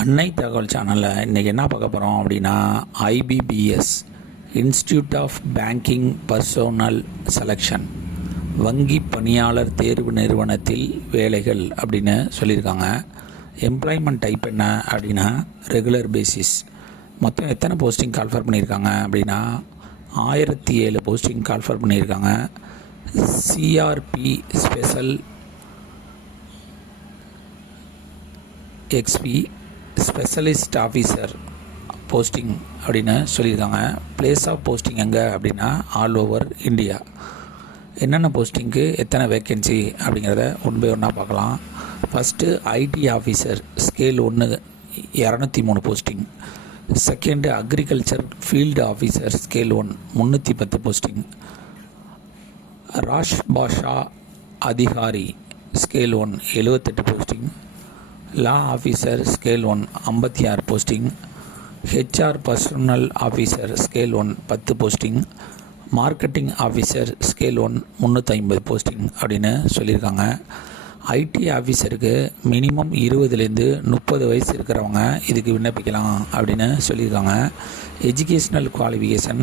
அன்னை தகவல் சேனலில் இன்றைக்கி என்ன பார்க்க போகிறோம் அப்படின்னா, IBPS institute of banking personnel selection வங்கி பணியாளர் தேர்வு நிறுவனத்தில் வேலைகள் அப்படின்னு சொல்லியிருக்காங்க. எம்ப்ளாய்மெண்ட் டைப் என்ன அப்படின்னா ரெகுலர் பேசிஸ். மொத்தம் எத்தனை போஸ்டிங் கால்ஃபர் பண்ணியிருக்காங்க அப்படின்னா 1007 போஸ்டிங் கால்ஃபர் பண்ணியிருக்காங்க. CRP special XP specialist officer posting அப்படின்னு சொல்லியிருக்காங்க. பிளேஸ் ஆஃப் போஸ்டிங் எங்கே அப்படின்னா ஆல் ஓவர் இந்தியா. என்னென்ன போஸ்டிங்க்கு எத்தனை வேக்கன்சி அப்படிங்கிறத ஒன் பை ஒன்னாக பார்க்கலாம். First IT officer scale 1 203 posting. Second agriculture field officer scale 1 310 posting. Rajbhasha அதிகாரி scale 1 78 posting. Law officer scale 1 56 posting. HR personnel officer scale 1 10 posting. Marketing officer scale 1 350 posting அப்படின்னு சொல்லியிருக்காங்க. ID ஆஃபீஸருக்கு minimum 20லேருந்து 30 வயசு இருக்கிறவங்க இதுக்கு விண்ணப்பிக்கலாம் அப்படின்னு சொல்லியிருக்காங்க. எஜுகேஷ்னல் குவாலிஃபிகேஷன்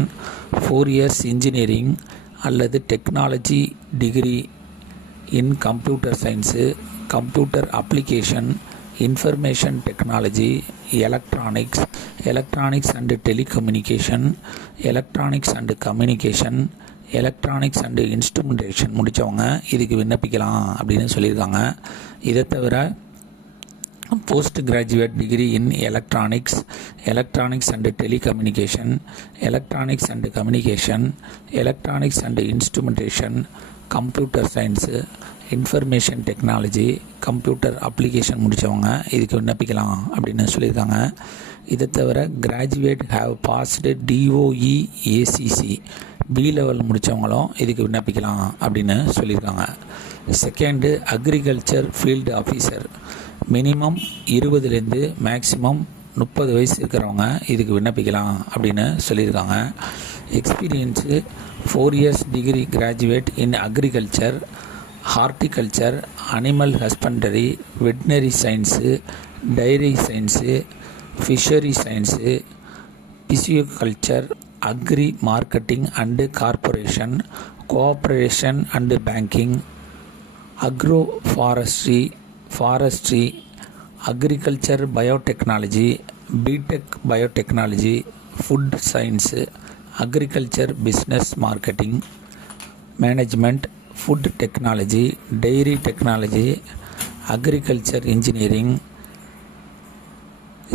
4 இயர்ஸ் இன்ஜினியரிங் அல்லது technology degree in computer science, computer application, information technology, electronics and telecommunication, electronics and communication, electronics and instrumentation முடித்தவங்க இதுக்கு விண்ணப்பிக்கலாம் அப்படின்னு சொல்லியிருக்காங்க. இதை தவிர post graduate degree in electronics and telecommunication, electronics and communication, electronics and instrumentation, computer science, information technology, computer application முடித்தவங்க இதுக்கு விண்ணப்பிக்கலாம் அப்படின்னு சொல்லியிருக்காங்க. இதை தவிர graduate have passed DOEACC B level முடித்தவங்களும் இதுக்கு விண்ணப்பிக்கலாம் அப்படின்னு சொல்லியிருக்காங்க. Second agriculture field officer minimum 20லேருந்து மேக்ஸிமம் 30 வயசு இருக்கிறவங்க இதுக்கு விண்ணப்பிக்கலாம் அப்படின்னு சொல்லியிருக்காங்க. Experience 4 years degree graduate in agriculture, horticulture, animal husbandry, veterinary science, dairy science, fishery science, pisciculture, agri marketing and corporation, cooperation and banking, agro forestry, agriculture biotechnology, BTech biotechnology, food science, agriculture business marketing management, food technology, dairy technology, agriculture engineering,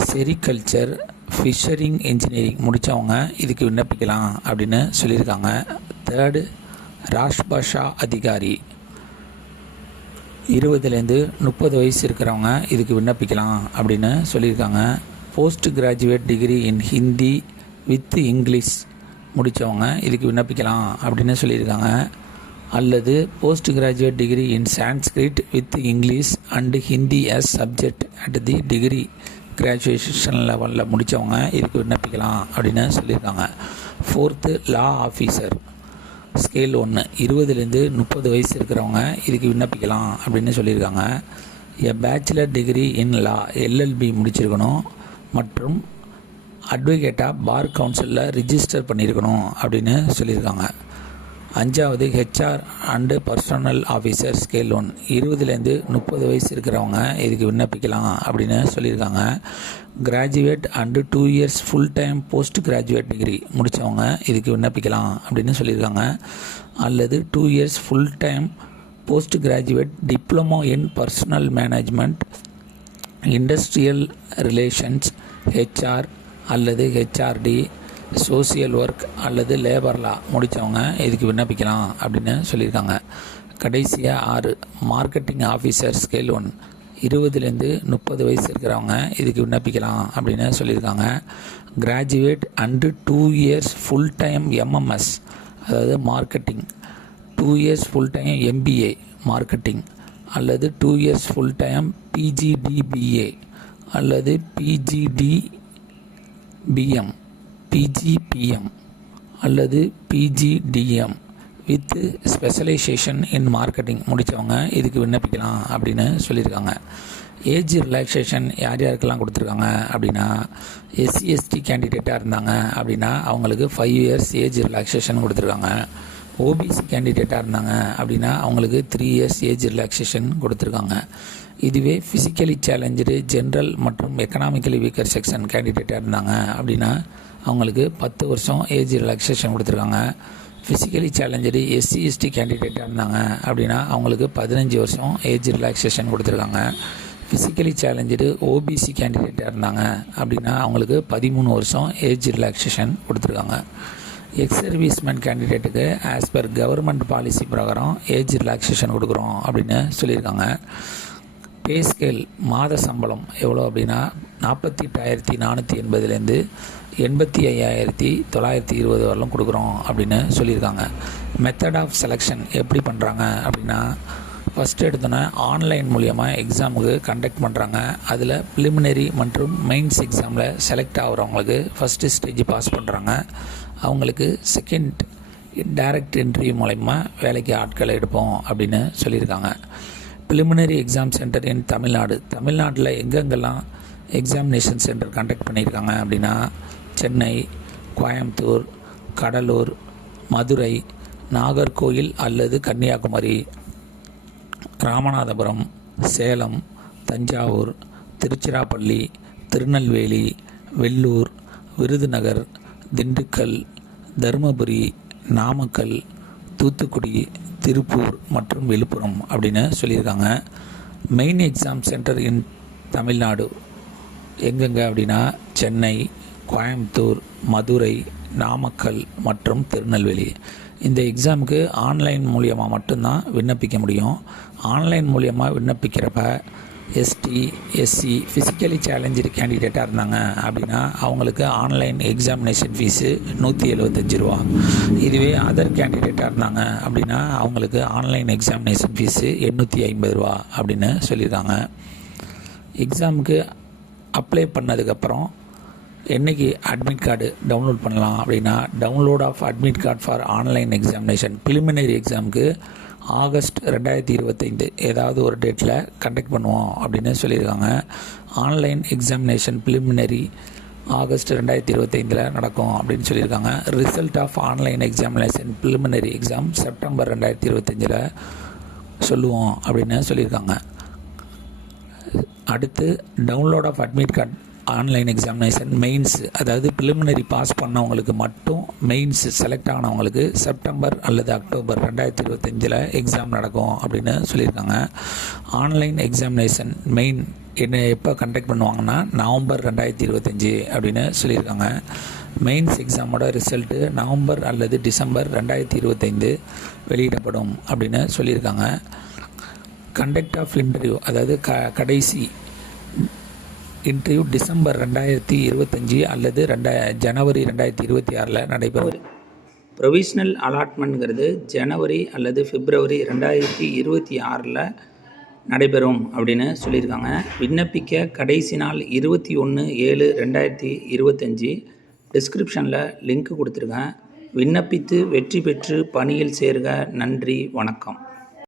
sericulture, fishering engineering முடித்தவங்க இதுக்கு விண்ணப்பிக்கலாம் அப்படின்னு சொல்லியிருக்காங்க. Third Rash பாஷா அதிகாரி 20லேருந்து 30 வயசு இருக்கிறவங்க இதுக்கு விண்ணப்பிக்கலாம் அப்படின்னு சொல்லியிருக்காங்க. Post graduate degree in Hindi with English முடித்தவங்க இதுக்கு விண்ணப்பிக்கலாம் அப்படின்னு சொல்லியிருக்காங்க. அல்லது post graduate degree in Sanskrit with English and Hindi as subject at the degree graduation லெவலில் முடித்தவங்க இதுக்கு விண்ணப்பிக்கலாம் அப்படின்னு சொல்லியிருக்காங்க. ஃபோர்த்து லா ஆஃபீஸர் ஸ்கேல் 1 20லேருந்து 30 வயசு இருக்கிறவங்க இதுக்கு விண்ணப்பிக்கலாம் அப்படின்னு சொல்லியிருக்காங்க. Bachelor degree in law LLB முடிச்சிருக்கணும் மற்றும் அட்வொகேட்டாக பார் கவுன்சிலில் ரிஜிஸ்டர் பண்ணியிருக்கணும் அப்படின்னு சொல்லியிருக்காங்க. 5வது HR and personal officer scale 1 20லேருந்து 30 வயசு இருக்கிறவங்க இதுக்கு விண்ணப்பிக்கலாம் அப்படின்னு சொல்லியிருக்காங்க. Graduate and 2 years full time post graduate degree முடித்தவங்க இதுக்கு விண்ணப்பிக்கலாம் அப்படின்னு சொல்லியிருக்காங்க. அல்லது 2 years full time post graduate diploma in personal management, industrial relations, HR அல்லது ஹெச்ஆர்டி, சோசியல் ஒர்க் அல்லது லேபர் லா முடித்தவங்க இதுக்கு விண்ணப்பிக்கலாம் அப்படின்னு சொல்லியிருக்காங்க. கடைசியாக 6 மார்க்கெட்டிங் ஆஃபீஸர் ஸ்கேல் 1 20லேருந்து 30 வயசு இருக்கிறவங்க இதுக்கு விண்ணப்பிக்கலாம் அப்படின்னு சொல்லியிருக்காங்க. Graduate and 2 years full time MMS அதாவது marketing, 2 years full time MBA marketing அல்லது 2 இயர்ஸ் ஃபுல் டைம் பிஜிடிபிஏ அல்லது பிஜிபிஎம் அல்லது PGDM with specialisation in marketing முடித்தவங்க இதுக்கு விண்ணப்பிக்கலாம் அப்படின்னு சொல்லியிருக்காங்க. ஏஜ் ரிலாக்ஸேஷன் யார் யாருக்கெல்லாம் கொடுத்துருக்காங்க அப்படின்னா, எஸ்சி எஸ்டி கேண்டிடேட்டாக இருந்தாங்க அப்படின்னா அவங்களுக்கு 5 இயர்ஸ் ஏஜ் ரிலாக்ஸேஷன் கொடுத்துருக்காங்க. ஓபிசி கேண்டிடேட்டாக இருந்தாங்க அப்படின்னா அவங்களுக்கு 3 இயர்ஸ் ஏஜ் ரிலாக்ஸேஷன் கொடுத்துருக்காங்க. இதுவே ஃபிசிக்கலி சேலஞ்சு ஜென்ரல் மற்றும் எக்கனாமிக்கலி வீக்கர் செக்ஷன் கேண்டிடேட்டாக இருந்தாங்க அப்படின்னா அவங்களுக்கு 10 வருஷம் ஏஜ் ரிலாக்ஸேஷன் கொடுத்துருக்காங்க. ஃபிசிக்கலி சேலஞ்சு எஸ்சி எஸ்டி கேண்டிடேட்டாக இருந்தாங்க அப்படின்னா அவங்களுக்கு 15 வருஷம் ஏஜ் ரிலாக்ஸேஷன் கொடுத்துருக்காங்க. ஃபிசிக்கலி சேலஞ்சு ஓபிசி கேண்டிடேட்டாக இருந்தாங்க அப்படின்னா அவங்களுக்கு 13 வருஷம் ஏஜ் ரிலாக்ஸேஷன் கொடுத்துருக்காங்க. எக்ஸ் சர்வீஸ்மேன் கேண்டிடேட்டுக்கு ஆஸ் பர் கவர்மெண்ட் பாலிசி பிரகாரம் ஏஜ் ரிலாக்ஸேஷன் கொடுக்குறோம் அப்படின்னு சொல்லியிருக்காங்க. பே ஸ்கேல் மாத சம்பளம் எவ்வளோ அப்படின்னா 48,480லேருந்து 85,920 வரலும் கொடுக்குறோம் அப்படின்னு சொல்லியிருக்காங்க. மெத்தட் ஆஃப் செலெக்ஷன் எப்படி பண்ணுறாங்க அப்படின்னா, ஃபஸ்ட்டு எடுத்தோன்னே ஆன்லைன் மூலியமாக எக்ஸாமுக்கு கண்டக்ட் பண்ணுறாங்க. அதில் ப்ரிலிமினரி மற்றும் மெயின்ஸ் எக்ஸாமில் செலக்ட் ஆகிறவங்களுக்கு ஃபஸ்ட்டு ஸ்டேஜ் பாஸ் பண்ணுறாங்க. அவங்களுக்கு செகண்ட் டைரக்ட் இன்டர்வியூ மூலயமா வேலைக்கு ஆட்களை எடுப்போம் அப்படின்னு சொல்லியிருக்காங்க. ப்ரிலிமினரி எக்ஸாம் சென்டர் இன் தமிழ்நாட்டில் எங்கெங்கெல்லாம் எக்ஸாமினேஷன் சென்டர் கண்டக்ட் பண்ணியிருக்காங்க அப்படின்னா, சென்னை, கோயம்புத்தூர், கடலூர், மதுரை, நாகர்கோயில் அல்லது கன்னியாகுமரி, ராமநாதபுரம், சேலம், தஞ்சாவூர், திருச்சிராப்பள்ளி, திருநெல்வேலி, வெள்ளூர், விருதுநகர், திண்டுக்கல், தருமபுரி, நாமக்கல், தூத்துக்குடி, திருப்பூர் மற்றும் விழுப்புரம் அப்படின்னு சொல்லியிருக்காங்க. Main exam centre in Tamil Nadu எங்கெங்கே அப்படின்னா, சென்னை, கோயம்புத்தூர், மதுரை, நாமக்கல் மற்றும் திருநெல்வேலி. இந்த எக்ஸாமுக்கு ஆன்லைன் மூலியமாக மட்டும்தான் விண்ணப்பிக்க முடியும். ஆன்லைன் மூலியமாக விண்ணப்பிக்கிறப்ப எஸ்டி, எஸ்சி, ஃபிசிக்கலி சேலஞ்சு கேண்டிடேட்டாக இருந்தாங்க அப்படின்னா அவங்களுக்கு ஆன்லைன் எக்ஸாமினேஷன் ஃபீஸு 175 ரூபா. இதுவே அதர் கேண்டிடேட்டாக இருந்தாங்க அப்படின்னா அவங்களுக்கு ஆன்லைன் எக்ஸாமினேஷன் ஃபீஸு 850 ரூபா அப்படின்னு சொல்லியிருக்காங்க. எக்ஸாமுக்கு அப்ளை பண்ணதுக்கப்புறம் என்றைக்கு அட்மிட் கார்டு டவுன்லோட் பண்ணலாம் அப்படின்னா, download of admit card for online examination preliminary எக்ஸாமுக்கு ஆகஸ்ட் 2025 ஏதாவது ஒரு டேட்டில் கண்டக்ட் பண்ணுவோம் அப்படின்னு சொல்லியிருக்காங்க. ஆன்லைன் எக்ஸாமினேஷன் ப்ரிலிமினரி ஆகஸ்ட் 2025 நடக்கும் அப்படின்னு சொல்லியிருக்காங்க. Result of online examination preliminary exam September 2025 சொல்லுவோம் அப்படின்னு சொல்லியிருக்காங்க. அடுத்து download of admit card online examination mains, அதாவது ப்ரிலிமினரி பாஸ் பண்ணவங்களுக்கு மட்டும் மெயின்ஸ் செலக்ட் ஆனவங்களுக்கு செப்டம்பர் அல்லது அக்டோபர் 2025 எக்ஸாம் நடக்கும் அப்படின்னு சொல்லியிருக்காங்க. ஆன்லைன் எக்ஸாமினேஷன் மெயின் எப்போ கண்டக்ட் பண்ணுவாங்கன்னா நவம்பர் 2025 அப்படின்னு சொல்லியிருக்காங்க. மெயின்ஸ் எக்ஸாமோட ரிசல்ட்டு நவம்பர் அல்லது டிசம்பர் 2025 வெளியிடப்படும் அப்படின்னு சொல்லியிருக்காங்க. கண்டக்ட் ஆஃப் இன்டர்வியூ, அதாவது கடைசி இன்டர்வியூ டிசம்பர் 2025 அல்லது ஜனவரி 2026 நடைபெறும். ப்ரொவிஷ்னல் அலாட்மெண்ட்ங்கிறது ஜனவரி அல்லது பிப்ரவரி 2026 நடைபெறும் அப்படின்னு சொல்லியிருக்காங்க. விண்ணப்பிக்க கடைசி நாள் 21/7/2025. டிஸ்கிரிப்ஷனில் லிங்க் கொடுத்துருக்கேன். விண்ணப்பித்து வெற்றி பெற்று பணியில் சேருக. நன்றி, வணக்கம்.